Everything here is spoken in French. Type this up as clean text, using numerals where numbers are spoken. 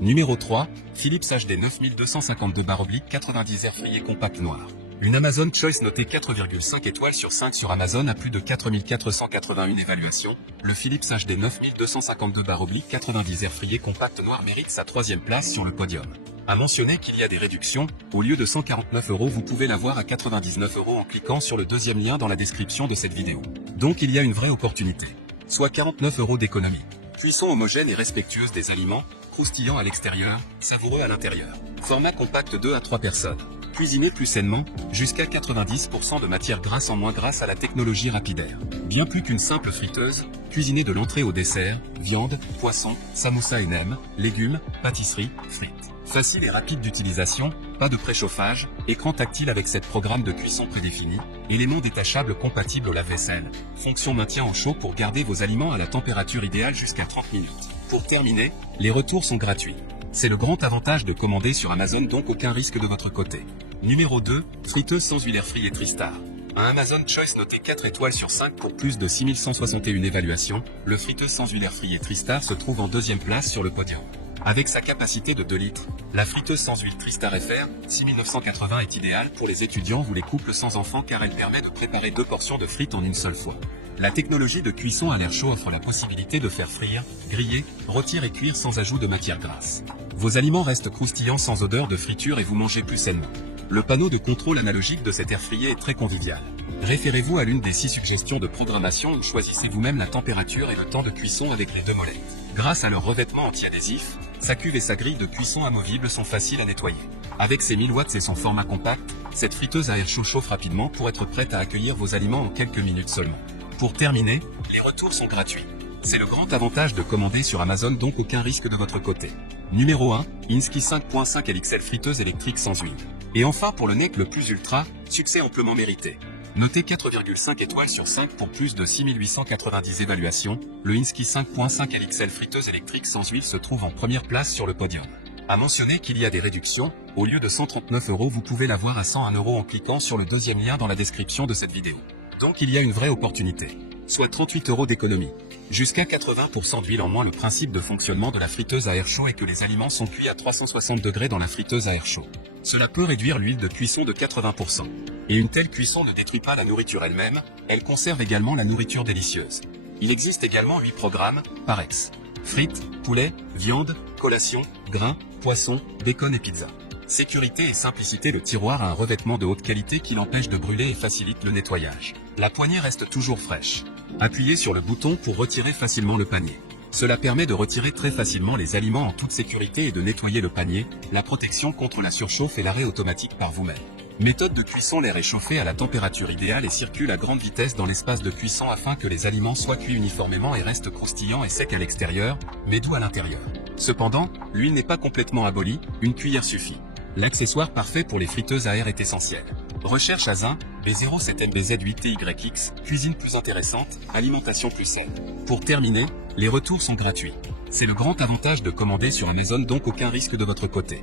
Numéro 3, Philips HD 9252/90 air fryer compact noir. Une Amazon Choice notée 4,5 étoiles sur 5 sur Amazon à plus de 4481 évaluations. Le Philips HD 9252/90 air fryer compact noir mérite sa 3e place sur le podium. À mentionner qu'il y a des réductions, au lieu de 149 €, vous pouvez l'avoir à 99 € en cliquant sur le deuxième lien dans la description de cette vidéo. Donc il y a une vraie opportunité. Soit 49 € d'économie. Cuisson homogène et respectueuse des aliments, croustillant à l'extérieur, savoureux à l'intérieur. Format compact 2 à 3 personnes. Cuisiner plus sainement, jusqu'à 90% de matière grasse en moins grâce à la technologie Rapidair. Bien plus qu'une simple friteuse, cuisiner de l'entrée au dessert, viande, poisson, samoussa et nems, légumes, pâtisserie, frites. Facile et rapide d'utilisation, pas de préchauffage, écran tactile avec 7 programmes de cuisson prédéfinis, éléments détachables compatibles au lave-vaisselle, fonction maintien au chaud pour garder vos aliments à la température idéale jusqu'à 30 minutes. Pour terminer, les retours sont gratuits. C'est le grand avantage de commander sur Amazon, donc aucun risque de votre côté. Numéro 2, friteuse sans huile air fryer Tristar. Un Amazon Choice noté 4 étoiles sur 5 pour plus de 6161 évaluations, le friteuse sans huile air fryer Tristar se trouve en 2e place sur le podium. Avec sa capacité de 2 litres, la friteuse sans huile Tristar FR 6980 est idéale pour les étudiants ou les couples sans enfants car elle permet de préparer 2 portions de frites en une seule fois. La technologie de cuisson à l'air chaud offre la possibilité de faire frire, griller, rôtir et cuire sans ajout de matière grasse. Vos aliments restent croustillants sans odeur de friture et vous mangez plus sainement. Le panneau de contrôle analogique de cet air fryer est très convivial. Référez-vous à l'une des 6 suggestions de programmation ou choisissez vous-même la température et le temps de cuisson avec les 2 molettes. Grâce à leur revêtement anti-adhésif, sa cuve et sa grille de cuisson amovible sont faciles à nettoyer. Avec ses 1000 watts et son format compact, cette friteuse à air chaud chauffe rapidement pour être prête à accueillir vos aliments en quelques minutes seulement. Pour terminer, les retours sont gratuits. C'est le grand avantage de commander sur Amazon, donc aucun risque de votre côté. Numéro 1, Insky 5.5 LXL friteuse électrique sans huile. Et enfin pour le NEC le plus ultra, succès amplement mérité. Noté 4,5 étoiles sur 5 pour plus de 6890 évaluations, le Insky 5.5 LXL friteuse électrique sans huile se trouve en première place sur le podium. À mentionner qu'il y a des réductions, au lieu de 139 €, vous pouvez l'avoir à 101 € en cliquant sur le deuxième lien dans la description de cette vidéo. Donc il y a une vraie opportunité. Soit 38 € d'économie. Jusqu'à 80% d'huile en moins. Le principe de fonctionnement de la friteuse à air chaud est que les aliments sont cuits à 360 degrés dans la friteuse à air chaud. Cela peut réduire l'huile de cuisson de 80%. Et une telle cuisson ne détruit pas la nourriture elle-même, elle conserve également la nourriture délicieuse. Il existe également 8 programmes, par ex. Frites, poulet, viande, collation, grains, poisson, bacon et pizza. Sécurité et simplicité. Le tiroir a un revêtement de haute qualité qui l'empêche de brûler et facilite le nettoyage. La poignée reste toujours fraîche. Appuyez sur le bouton pour retirer facilement le panier. Cela permet de retirer très facilement les aliments en toute sécurité et de nettoyer le panier, la protection contre la surchauffe et l'arrêt automatique par vous-même. Méthode de cuisson. L'air est chauffé à la température idéale et circule à grande vitesse dans l'espace de cuisson afin que les aliments soient cuits uniformément et restent croustillants et secs à l'extérieur, mais doux à l'intérieur. Cependant, l'huile n'est pas complètement abolie, une cuillère suffit. L'accessoire parfait pour les friteuses à air est essentiel. Recherche Azin, B07MBZ8TYX, cuisine plus intéressante, alimentation plus saine. Pour terminer, les retours sont gratuits. C'est le grand avantage de commander sur Amazon, donc aucun risque de votre côté.